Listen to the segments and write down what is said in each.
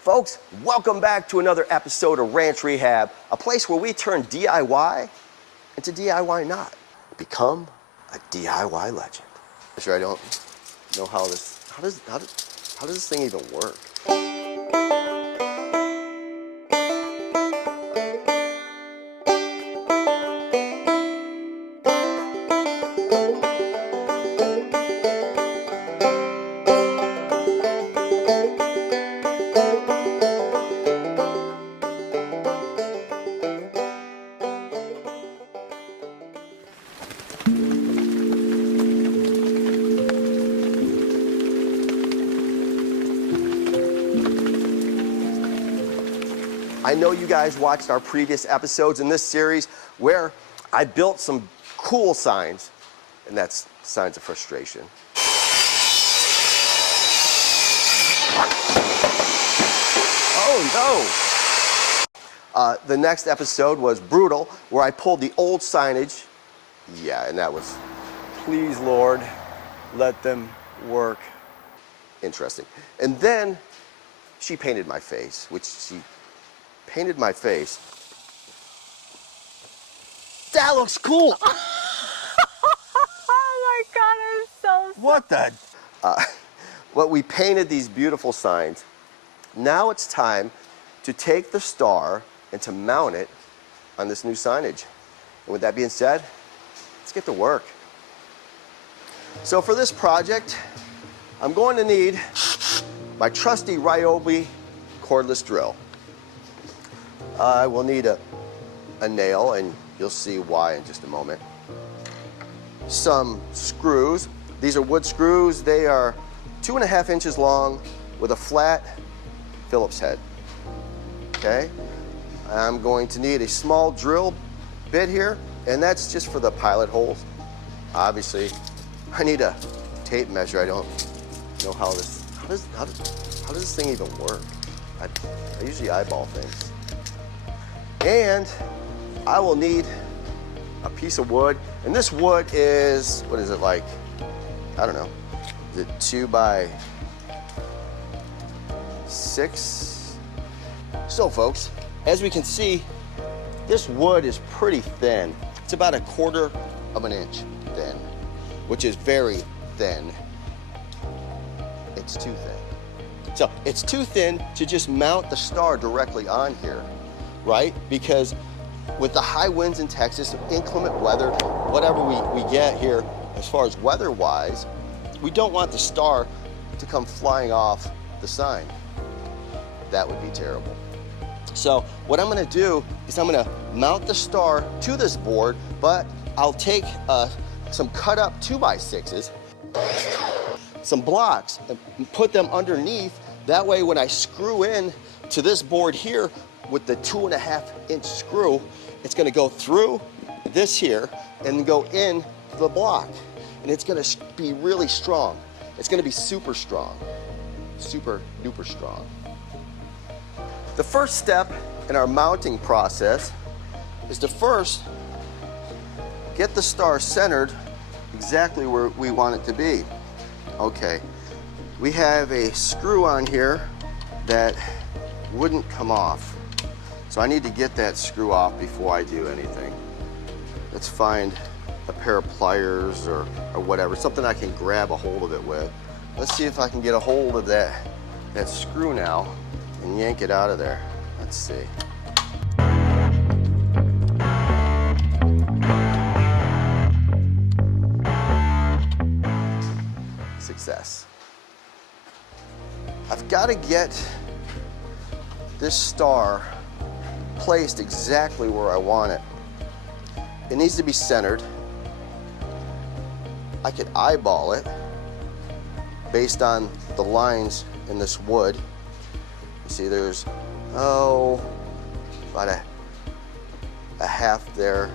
Folks, welcome back to another episode of Ranch Rehab, a place where we turn DIY into DIY not. Become a DIY legend. I'm sure I don't know how does this thing even work? I know you guys watched our previous episodes in this series where I built some cool signs, and that's signs of frustration. Oh no! The next episode was brutal, where I pulled the old signage. Yeah, and that was, Please, Lord, let them work. Interesting. And then she painted my face, painted my face. That looks cool. Oh my God, I'm so sorry. What the? Well, we painted these beautiful signs. Now it's time to take the star and to mount it on this new signage. And with that being said, let's get to work. So for this project, I'm going to need my trusty RYOBI cordless drill. I will need a nail, and you'll see why in just a moment. Some screws. These are wood screws. They are 2.5 inches long with a flat Phillips head. Okay? I'm going to need a small drill bit here, and that's just for the pilot holes. Obviously, I need a tape measure. I don't know how does this thing even work? I usually eyeball things. And I will need a piece of wood. And this wood is, what is it, like, I don't know, is it 2 by 6? So folks, as we can see, this wood is pretty thin. It's about 1/4 of an inch thin, which is very thin. It's too thin. So it's too thin to just mount the star directly on here, right? Because with the high winds in Texas, inclement weather, whatever we get here as far as weather-wise, we don't want the star to come flying off the sign. That would be terrible. So what I'm gonna do is I'm gonna mount the star to this board, but I'll take some cut up 2x6s, some blocks, and put them underneath. That way when I screw in to this board here with the 2.5-inch screw, it's gonna go through this here and go in the block. And it's gonna be really strong. It's gonna be super strong, super duper strong. The first step in our mounting process is to first get the star centered exactly where we want it to be. Okay, we have a screw on here that wouldn't come off. So I need to get that screw off before I do anything. Let's find a pair of pliers or whatever, something I can grab a hold of it with. Let's see if I can get a hold of that screw now and yank it out of there. Let's see. Success. I've got to get this star placed exactly where I want it. It needs to be centered. I could eyeball it based on the lines in this wood. You see there's, about a half there,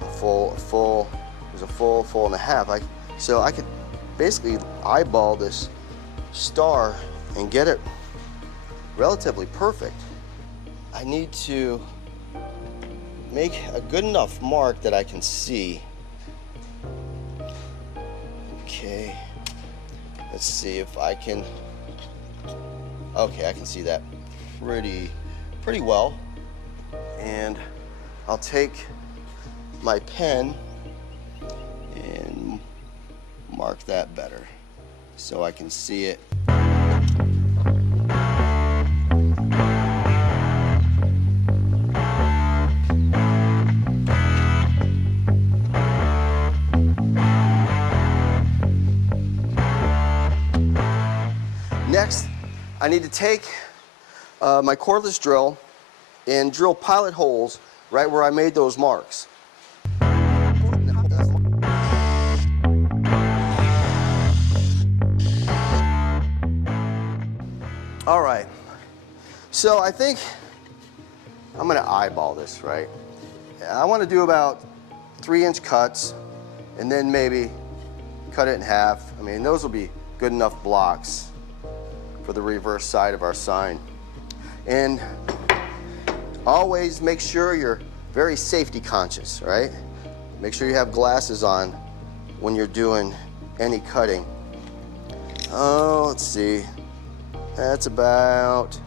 there's a full and a half. So I could basically eyeball this star and get it relatively perfect. I need to make a good enough mark that I can see. Okay, let's see if I can Okay, I can see that pretty well. And I'll take my pen and mark that better so I can see it. Next, I need to take my cordless drill and drill pilot holes right where I made those marks. All right, so I think I'm gonna eyeball this, right? I wanna do about 3-inch cuts and then maybe cut it in half. I mean, those will be good enough blocks for the reverse side of our sign. And always make sure you're very safety conscious, right? Make sure you have glasses on when you're doing any cutting. Oh, let's see. That's about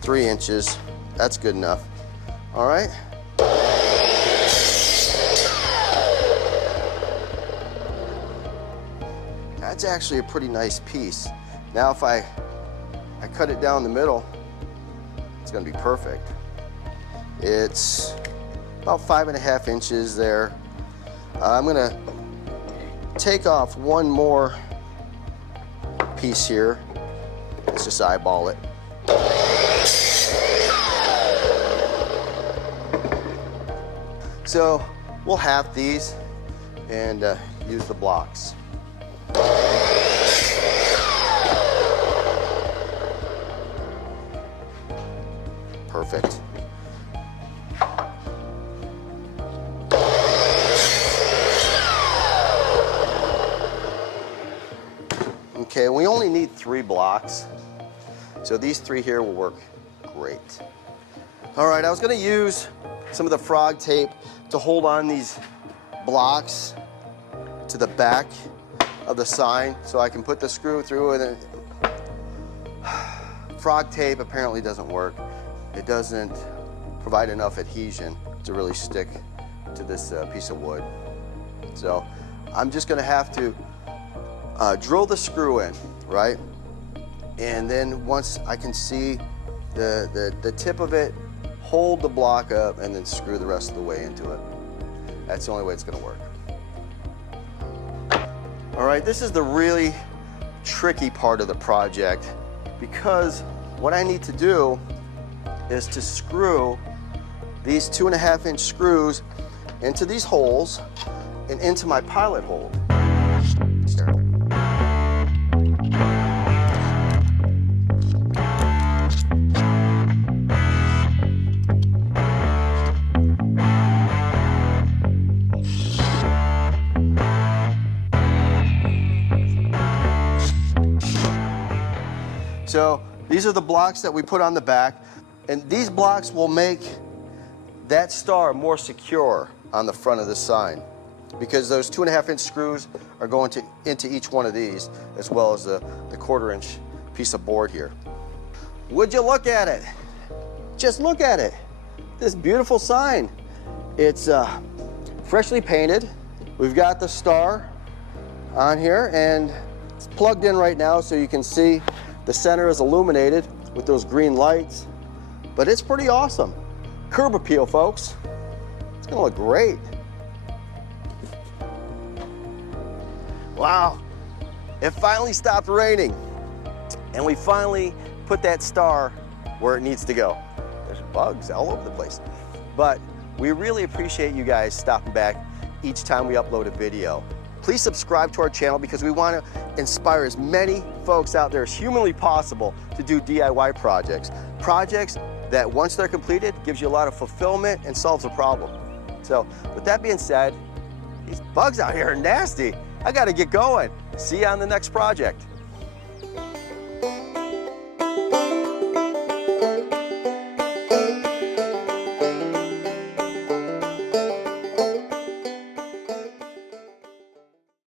3 inches. That's good enough. All right. That's actually a pretty nice piece. Now if I cut it down the middle, it's gonna be perfect. It's about 5.5 inches there. I'm gonna take off one more piece here. Let's just eyeball it. So we'll half these and use the blocks. Perfect. Okay, we only need 3 blocks, so these 3 here will work great. All right, I was gonna use some of the frog tape to hold on these blocks to the back of the sign so I can put the screw through it. Frog tape apparently doesn't work. It doesn't provide enough adhesion to really stick to this piece of wood. So I'm just gonna have to drill the screw in, right? And then once I can see the tip of it, hold the block up and then screw the rest of the way into it. That's the only way it's gonna work. All right, this is the really tricky part of the project because what I need to do is to screw these 2.5-inch screws into these holes and into my pilot hole. So these are the blocks that we put on the back, and these blocks will make that star more secure on the front of the sign because those 2.5-inch screws are going into each one of these, as well as the 1/4-inch piece of board here. Would you look at it? Just look at it. This beautiful sign. It's freshly painted. We've got the star on here, and it's plugged in right now so you can see the center is illuminated with those green lights, but it's pretty awesome. Curb appeal, folks. It's gonna look great. Wow, it finally stopped raining, and we finally put that star where it needs to go. There's bugs all over the place, but we really appreciate you guys stopping back each time we upload a video. Please subscribe to our channel because we want to inspire as many folks out there as humanly possible to do DIY projects. Projects that once they're completed gives you a lot of fulfillment and solves a problem. So with that being said, these bugs out here are nasty. I got to get going. See you on the next project.